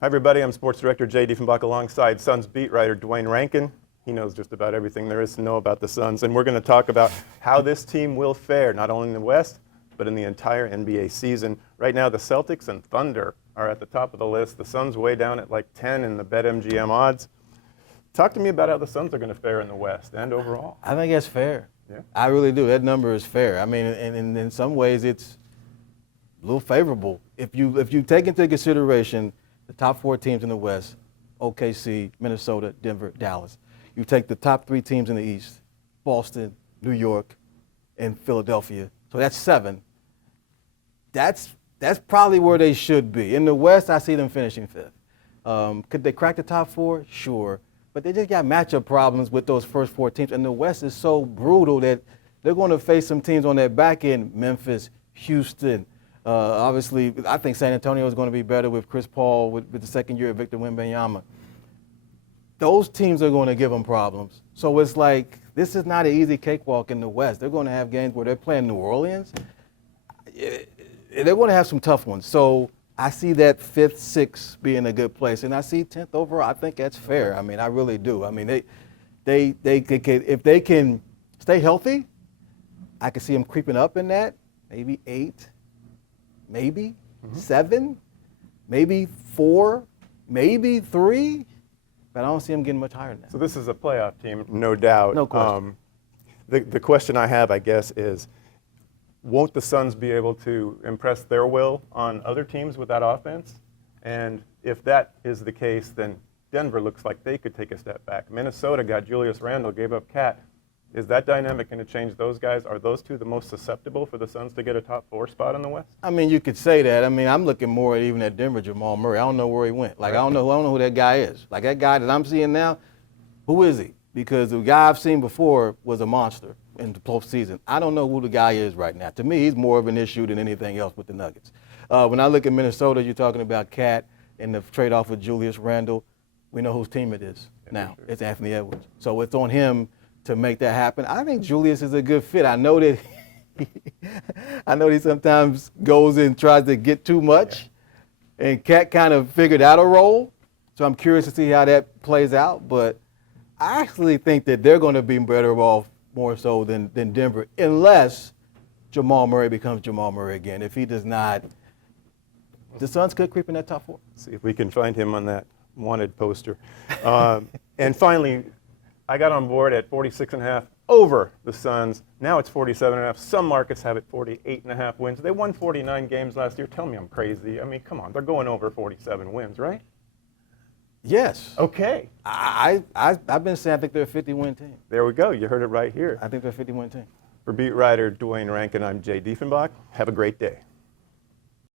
Hi, everybody. I'm Sports Director Jay Diefenbach alongside Suns beat writer Dwayne Rankin. He knows just about everything there is to know about the Suns, and we're going to talk about how this team will fare, not only in the West, but in the entire NBA season. Right now, the Celtics and Thunder are at the top of the list. The Suns way down at like 10 in the BetMGM odds. Talk to me about how the Suns are going to fare in the West and overall. I think that's fair. Yeah. I really do. That number is fair. I mean, and in some ways, it's a little favorable. If you take into consideration the top four teams in the West, OKC, Minnesota, Denver, Dallas. You take the top three teams in the East, Boston, New York, and Philadelphia. So that's 7. That's probably where they should be. In the West, I see them finishing 5th. Could they crack the top 4? Sure. But they just got matchup problems with those first 4 teams. And the West is so brutal that they're going to face some teams on that back end, Memphis, Houston. Obviously, I think San Antonio is going to be better with Chris Paul, with the second year of Victor Wembanyama. Those teams are going to give them problems. So it's like, this is not an easy cakewalk in the West. They're going to have games where they're playing New Orleans. They're going to have some tough ones. So I see that 5th, 6th being a good place. And I see 10th overall. I think that's fair. I mean, I really do. I mean, they if they can stay healthy, I can see them creeping up in that, maybe 8. Maybe 7, maybe 4, maybe 3, but I don't see them getting much higher than that. So this is a playoff team, no doubt. No question. The question I have, I guess, is won't the Suns be able to impress their will on other teams with that offense? And if that is the case, then Denver looks like they could take a step back. Minnesota got Julius Randle, gave up Cat. Is that dynamic going to change those guys? Are those two the most susceptible for the Suns to get a top 4 spot in the West? I mean, you could say that. I mean, I'm looking more at even at Denver, Jamal Murray. I don't know where he went. Like, I don't know who that guy is. Like, that guy that I'm seeing now, who is he? Because the guy I've seen before was a monster in the postseason. I don't know who the guy is right now. To me, he's more of an issue than anything else with the Nuggets. When I look at Minnesota, you're talking about Cat and the trade-off with Julius Randle. We know whose team it is now. It's Anthony Edwards. So it's on him to make that happen. I think Julius is a good fit. I know that he sometimes goes and tries to get too much, and Cat kind of figured out a role. So I'm curious to see how that plays out. But I actually think that they're going to be better off more so than Denver, unless Jamal Murray becomes Jamal Murray again. If he does not, the Suns could creep in that top 4. See if we can find him on that wanted poster. And finally, I got on board at 46.5 over the Suns. Now it's 47.5. Some markets have it 48.5 wins. They won 49 games last year. Tell me I'm crazy. I mean, come on. They're going over 47 wins, right? Yes. Okay. I've been saying I think they're a 50-win team. There we go. You heard it right here. I think they're a 50-win team. For beat writer Dwayne Rankin, I'm Jay Diefenbach. Have a great day.